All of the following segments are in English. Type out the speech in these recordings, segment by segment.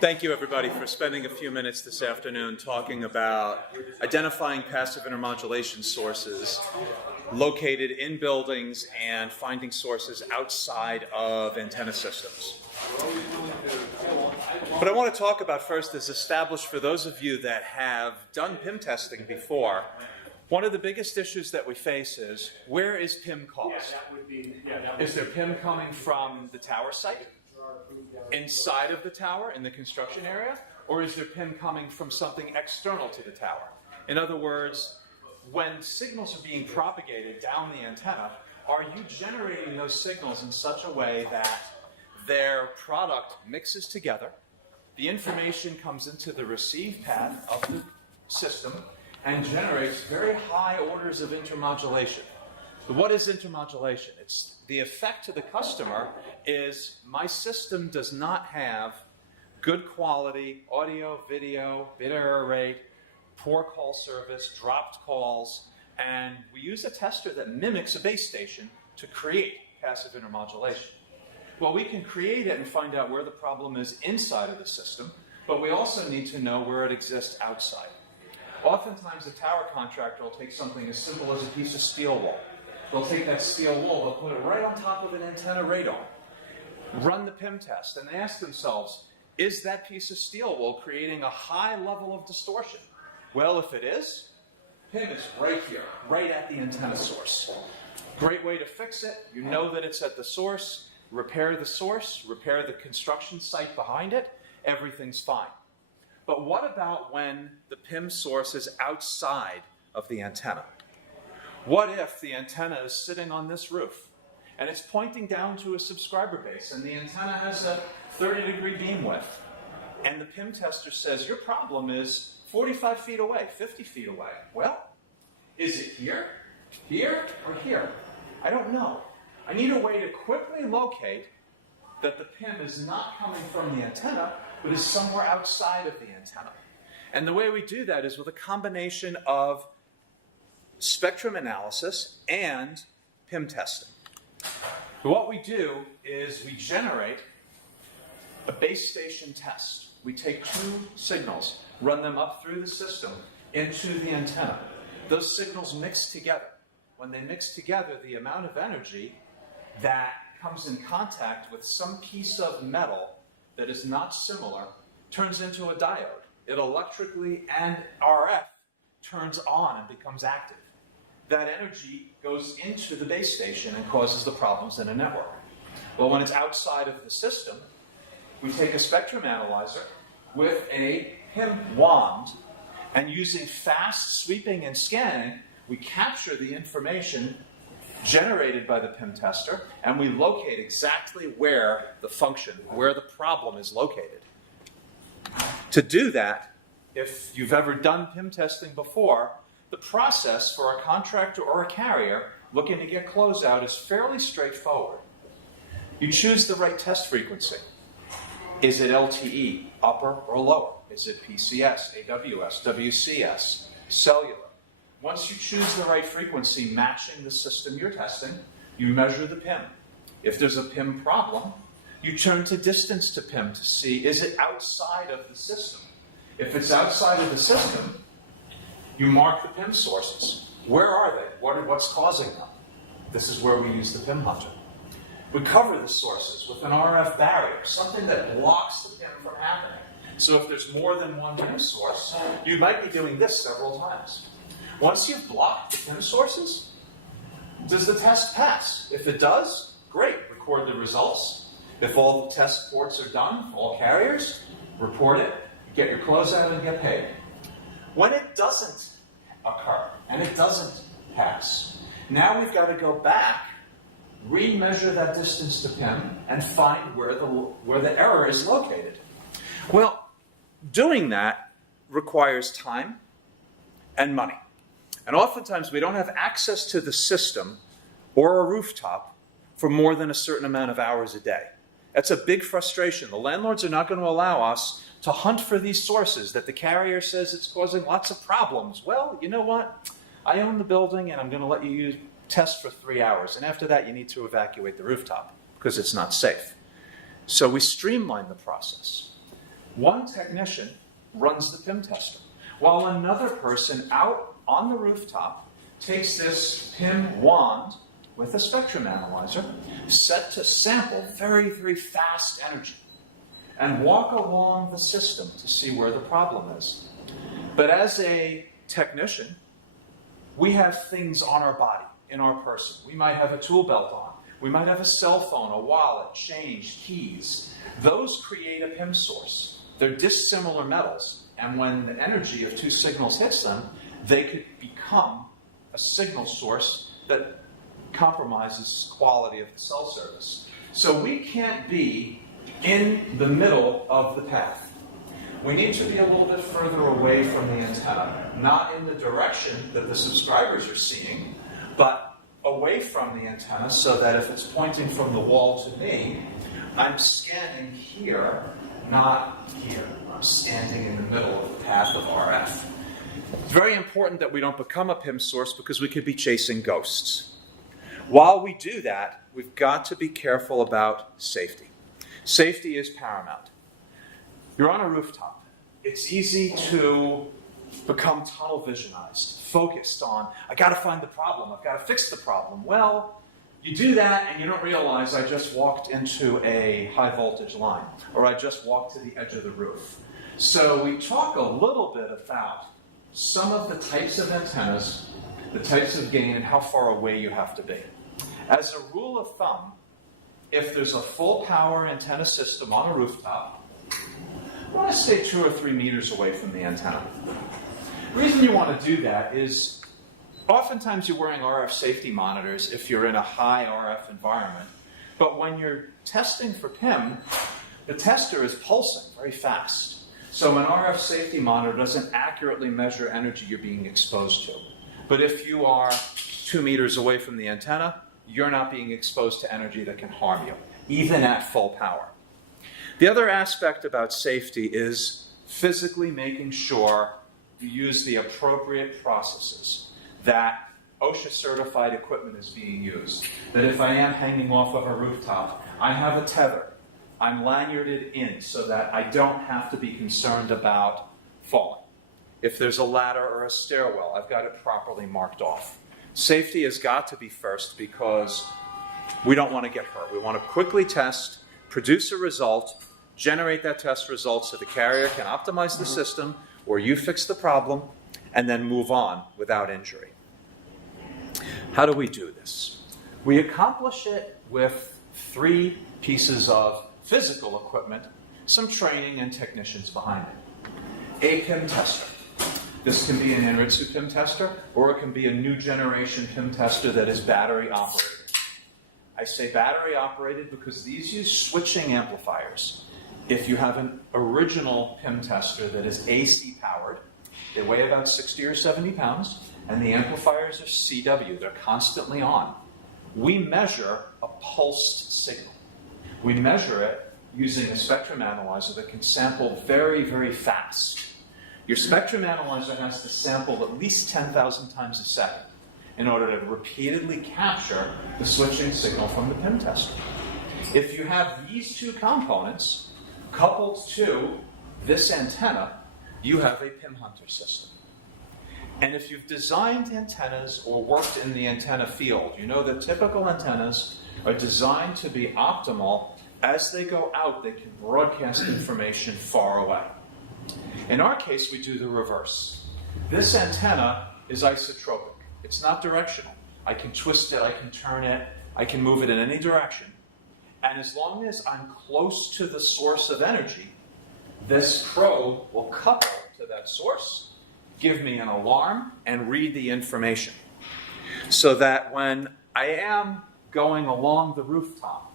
Thank you, everybody, for spending a few minutes this afternoon talking about identifying passive intermodulation sources located in buildings and finding sources outside of antenna systems. What I want to talk about first is establish for those of you that have done PIM testing before, one of the biggest issues that we face is, where is PIM caused? Is there PIM coming from the tower site, inside of the tower, in the construction area, or is there PIM coming from something external to the tower? In other words, when signals are being propagated down the antenna, are you generating those signals in such a way that their product mixes together, the information comes into the receive pad of the system, and generates very high orders of intermodulation? What is intermodulation? It's the effect to the customer is my system does not have good quality audio, video, bit error rate, poor call service, dropped calls, and we use a tester that mimics a base station to create passive intermodulation. Well, we can create it and find out where the problem is inside of the system, but we also need to know where it exists outside. Oftentimes, a tower contractor will take something as simple as a piece of steel wool. They'll take that steel wool, they'll put it right on top of an antenna radar, run the PIM test, and they ask themselves, is that piece of steel wool creating a high level of distortion? Well, if it is, PIM is right here, right at the antenna source. Great way to fix it. You know that it's at the source, repair the construction site behind it, everything's fine. But what about when the PIM source is outside of the antenna? What if the antenna is sitting on this roof and it's pointing down to a subscriber base and the antenna has a 30-degree beam width and the PIM tester says your problem is 45 feet away, 50 feet away? Well, is it here, or here? I don't know. I need a way to quickly locate that the PIM is not coming from the antenna, but is somewhere outside of the antenna. And the way we do that is with a combination of spectrum analysis and PIM testing. So what we do is we generate a base station test. We take two signals, run them up through the system into the antenna. Those signals mix together. When they mix together, the amount of energy that comes in contact with some piece of metal that is not similar turns into a diode. It electrically and RF turns on and becomes active. That energy goes into the base station and causes the problems in a network. Well, when it's outside of the system, we take a spectrum analyzer with a PIM wand, and using fast sweeping and scanning, we capture the information generated by the PIM tester, and we locate exactly where the problem is located. To do that, if you've ever done PIM testing before, the process for a contractor or a carrier looking to get closeout is fairly straightforward. You choose the right test frequency. Is it LTE, upper or lower? Is it PCS, AWS, WCS, cellular? Once you choose the right frequency matching the system you're testing, you measure the PIM. If there's a PIM problem, you turn to distance to PIM to see, is it outside of the system? If it's outside of the system, you mark the PIM sources. Where are they? What's causing them? This is where we use the PIM hunter. We cover the sources with an RF barrier, something that blocks the PIM from happening. So if there's more than one PIM source, you might be doing this several times. Once you've blocked the PIM sources, does the test pass? If it does, great, record the results. If all the test ports are done, all carriers, report it, get your closeout, and get paid. When it doesn't occur, and it doesn't pass, now we've got to go back, remeasure that distance to PIM, and find where the error is located. Well, doing that requires time and money. And oftentimes we don't have access to the system or a rooftop for more than a certain amount of hours a day. That's a big frustration. The landlords are not going to allow us to hunt for these sources that the carrier says it's causing lots of problems. Well, you know what? I own the building and I'm going to let you test for 3 hours. And after that, you need to evacuate the rooftop because it's not safe. So we streamline the process. One technician runs the PIM tester, while another person out on the rooftop takes this PIM wand with a spectrum analyzer set to sample very, very fast energy and walk along the system to see where the problem is. But as a technician, we have things on our body, in our person. We might have a tool belt on. We might have a cell phone, a wallet, change, keys. Those create a PIM source. They're dissimilar metals, and when the energy of two signals hits them, they could become a signal source that compromises quality of the cell service. So we can't be in the middle of the path. We need to be a little bit further away from the antenna, not in the direction that the subscribers are seeing, but away from the antenna so that if it's pointing from the wall to me, I'm scanning here, not here. I'm standing in the middle of the path of RF. It's very important that we don't become a PIM source because we could be chasing ghosts. While we do that, we've got to be careful about safety. Safety is paramount. You're on a rooftop. It's easy to become tunnel visionized, focused on, I got to find the problem, I've got to fix the problem. Well, you do that and you don't realize I just walked into a high voltage line, or I just walked to the edge of the roof. So we talk a little bit about some of the types of antennas, the types of gain, and how far away you have to be. As a rule of thumb, if there's a full power antenna system on a rooftop, I want to stay 2 or 3 meters away from the antenna. The reason you want to do that is oftentimes you're wearing RF safety monitors if you're in a high RF environment, but when you're testing for PIM, the tester is pulsing very fast. So an RF safety monitor doesn't accurately measure energy you're being exposed to. But if you are 2 meters away from the antenna, you're not being exposed to energy that can harm you, even at full power. The other aspect about safety is physically making sure you use the appropriate processes, that OSHA-certified equipment is being used, that if I am hanging off of a rooftop, I have a tether. I'm lanyarded in so that I don't have to be concerned about falling. If there's a ladder or a stairwell, I've got it properly marked off. Safety has got to be first because we don't want to get hurt. We want to quickly test, produce a result, generate that test result so the carrier can optimize the system or you fix the problem and then move on without injury. How do we do this? We accomplish it with 3 pieces of physical equipment, some training and technicians behind it. A PIM tester. This can be an Anritsu PIM tester, or it can be a new generation PIM tester that is battery operated. I say battery operated because these use switching amplifiers. If you have an original PIM tester that is AC powered, they weigh about 60 or 70 pounds, and the amplifiers are CW. They're constantly on. We measure a pulsed signal. We measure it using a spectrum analyzer that can sample very, very fast. Your spectrum analyzer has to sample at least 10,000 times a second in order to repeatedly capture the switching signal from the PIM tester. If you have these 2 components coupled to this antenna, you have a PIM hunter system. And if you've designed antennas or worked in the antenna field, you know that typical antennas are designed to be optimal. As they go out, they can broadcast information far away. In our case, we do the reverse. This antenna is isotropic. It's not directional. I can twist it, I can turn it, I can move it in any direction. And as long as I'm close to the source of energy, this probe will couple to that source, give me an alarm, and read the information. So that when I am going along the rooftop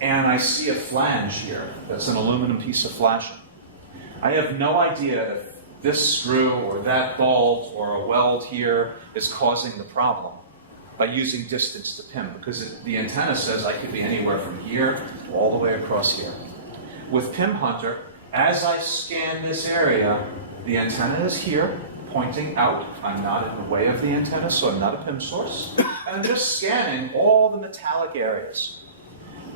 and I see a flange here, that's an aluminum piece of flashing, I have no idea if this screw or that bolt or a weld here is causing the problem by using distance to PIM, because the antenna says I could be anywhere from here all the way across here. With PIM Hunter, as I scan this area, the antenna is here, pointing out. I'm not in the way of the antenna, so I'm not a PIM source. And I'm just scanning all the metallic areas.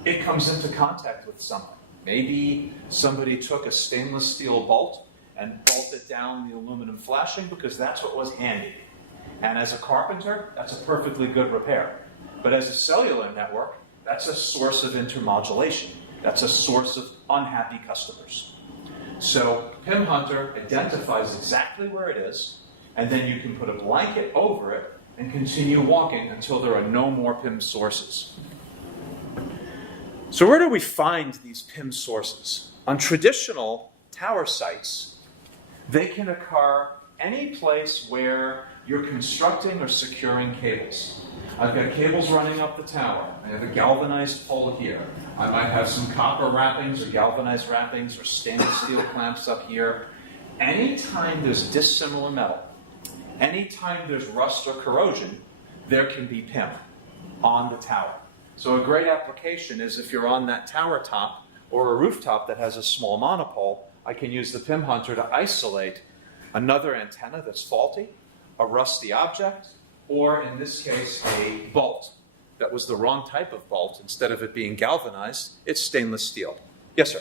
it comes into contact with something. Maybe somebody took a stainless steel bolt and bolted down the aluminum flashing because that's what was handy. And as a carpenter, that's a perfectly good repair. But as a cellular network, that's a source of intermodulation. That's a source of unhappy customers. So PIM Hunter identifies exactly where it is, and then you can put a blanket over it and continue walking until there are no more PIM sources. So where do we find these PIM sources? On traditional tower sites, they can occur any place where you're constructing or securing cables. I've got cables running up the tower. I have a galvanized pole here. I might have some copper wrappings or galvanized wrappings or stainless steel clamps up here. Anytime there's dissimilar metal, anytime there's rust or corrosion, there can be PIM on the tower. So a great application is if you're on that tower top or a rooftop that has a small monopole, I can use the PIM Hunter to isolate another antenna that's faulty, a rusty object, or in this case, a bolt that was the wrong type of bolt. Instead of it being galvanized, it's stainless steel. Yes, sir?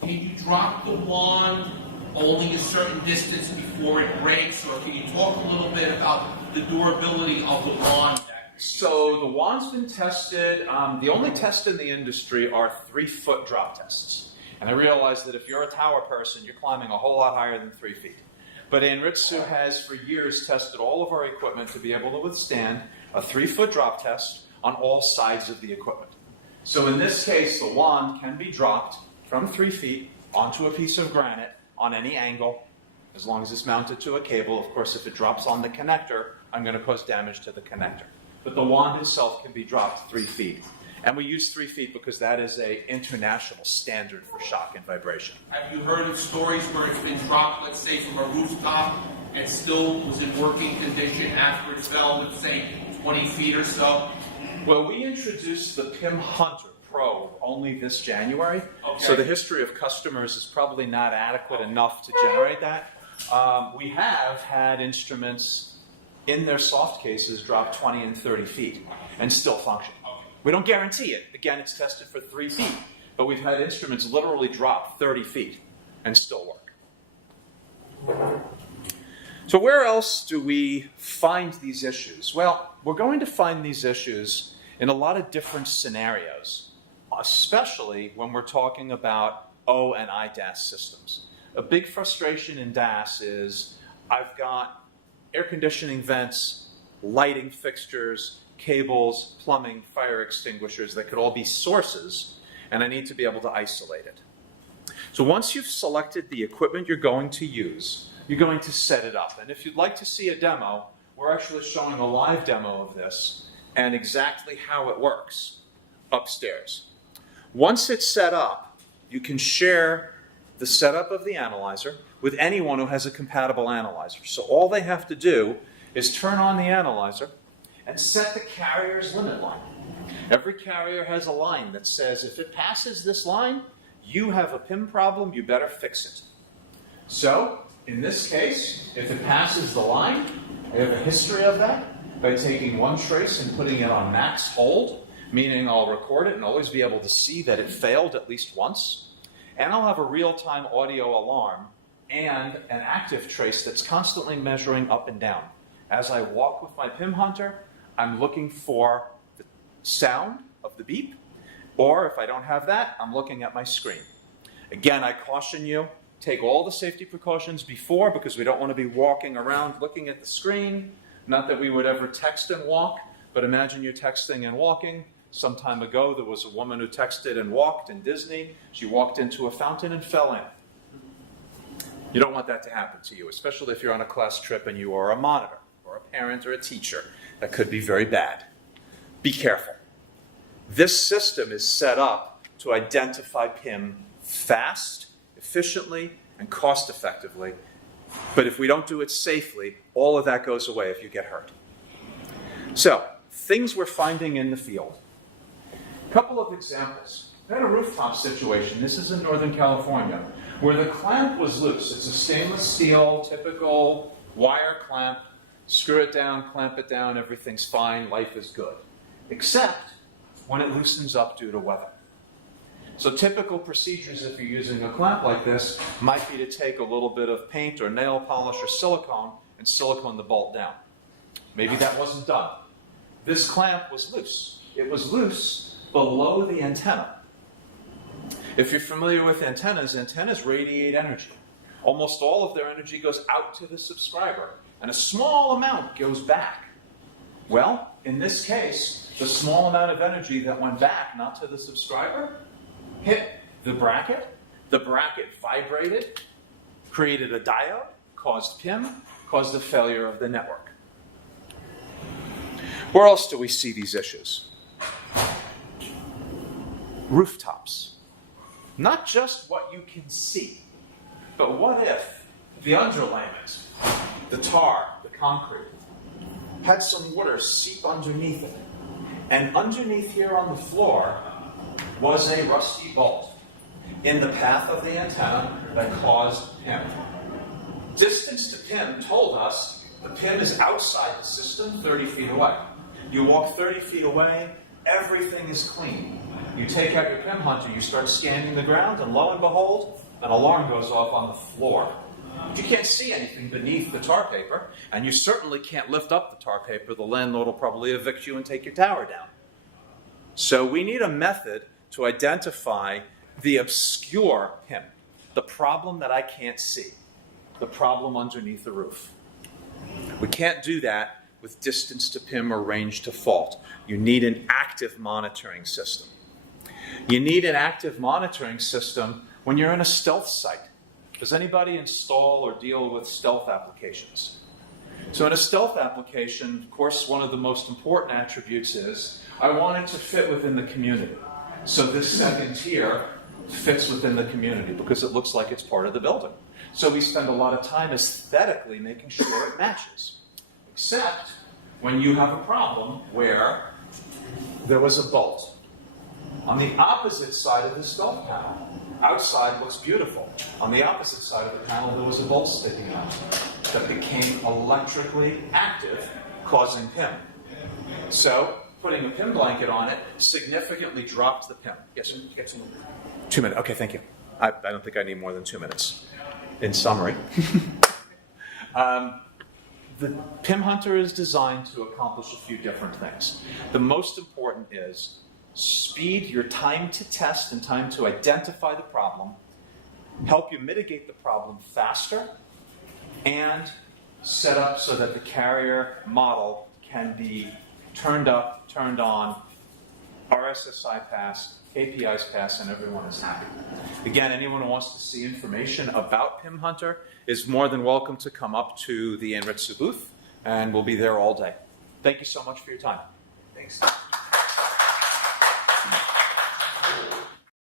Can you drop the wand only a certain distance before it breaks, or can you talk a little bit about the durability of the wand? So the wand's been tested. The only tests in the industry are 3-foot drop tests. And I realize that if you're a tower person, you're climbing a whole lot higher than 3 feet. But Anritsu has for years tested all of our equipment to be able to withstand a 3-foot drop test on all sides of the equipment. So in this case, the wand can be dropped from 3 feet onto a piece of granite on any angle, as long as it's mounted to a cable. Of course, if it drops on the connector, I'm going to cause damage to the connector. But the wand itself can be dropped 3 feet. And we use 3 feet because that is an international standard for shock and vibration. Have you heard of stories where it's been dropped, let's say, from a rooftop and still was in working condition after it fell, let's say, 20 feet or so? Well, we introduced the PIM Hunter Pro only this January. Okay. So the history of customers is probably not adequate enough to generate that. We have had instruments in their soft cases drop 20 and 30 feet and still function. We don't guarantee it. Again, it's tested for 3 feet. But we've had instruments literally drop 30 feet and still work. So where else do we find these issues? Well, we're going to find these issues in a lot of different scenarios, especially when we're talking about O and I DAS systems. A big frustration in DAS is I've got air conditioning vents, lighting fixtures, cables, plumbing, fire extinguishers that could all be sources, and I need to be able to isolate it. So once you've selected the equipment you're going to use, you're going to set it up. And if you'd like to see a demo, we're actually showing a live demo of this and exactly how it works upstairs. Once it's set up, you can share the setup of the analyzer with anyone who has a compatible analyzer. So all they have to do is turn on the analyzer and set the carrier's limit line. Every carrier has a line that says, if it passes this line, you have a PIM problem, you better fix it. So, in this case, if it passes the line, I have a history of that by taking one trace and putting it on max hold, meaning I'll record it and always be able to see that it failed at least once. And I'll have a real-time audio alarm and an active trace that's constantly measuring up and down. As I walk with my PIM Hunter, I'm looking for the sound of the beep, or if I don't have that, I'm looking at my screen. Again, I caution you, take all the safety precautions before because we don't want to be walking around looking at the screen. Not that we would ever text and walk, but imagine you're texting and walking. Some time ago, there was a woman who texted and walked in Disney. She walked into a fountain and fell in. You don't want that to happen to you, especially if you're on a class trip and you are a monitor or a parent or a teacher. That could be very bad. Be careful. This system is set up to identify PIM fast, efficiently, and cost-effectively. But if we don't do it safely, all of that goes away if you get hurt. So, things we're finding in the field. A couple of examples. I had a rooftop situation, this is in Northern California, where the clamp was loose. It's a stainless steel, typical wire clamp. Screw it down, clamp it down, everything's fine, life is good. Except, when it loosens up due to weather. So typical procedures if you're using a clamp like this might be to take a little bit of paint or nail polish or silicone and silicone the bolt down. Maybe that wasn't done. This clamp was loose. It was loose below the antenna. If you're familiar with antennas, antennas radiate energy. Almost all of their energy goes out to the subscriber, and a small amount goes back. Well, in this case, the small amount of energy that went back, not to the subscriber, hit the bracket vibrated, created a diode, caused PIM, caused a failure of the network. Where else do we see these issues? Rooftops. Not just what you can see, but what if the underlayment, the tar, the concrete, had some water seep underneath it, and underneath here on the floor was a rusty bolt in the path of the antenna that caused PIM. Distance to PIM told us the PIM is outside the system 30 feet away. You walk 30 feet away, everything is clean. You take out your PIM hunter, you start scanning the ground, and lo and behold, an alarm goes off on the floor. You can't see anything beneath the tar paper, and you certainly can't lift up the tar paper. The landlord will probably evict you and take your tower down. So we need a method to identify the obscure PIM, the problem that I can't see, the problem underneath the roof. We can't do that with distance to PIM or range to fault. You need an active monitoring system. You need an active monitoring system when you're in a stealth site. Does anybody install or deal with stealth applications? So in a stealth application, of course, one of the most important attributes is I want it to fit within the community. So this second tier fits within the community because it looks like it's part of the building. So we spend a lot of time aesthetically making sure it matches. Except when you have a problem where there was a bolt. On the opposite side of the stealth panel, outside looks beautiful. On the opposite side of the panel, there was a bolt sticking out that became electrically active, causing PIM. So putting a PIM blanket on it significantly dropped the PIM. Yes, sir? 2 minutes. Okay, thank you. I don't think I need more than 2 minutes. In summary, the PIM hunter is designed to accomplish a few different things. The most important is speed your time to test and time to identify the problem, help you mitigate the problem faster, and set up so that the carrier model can be turned up, turned on, RSSI passed, KPIs passed, and everyone is happy. Again, anyone who wants to see information about PIM Hunter is more than welcome to come up to the Anritsu booth, and we'll be there all day. Thank you so much for your time. Thanks.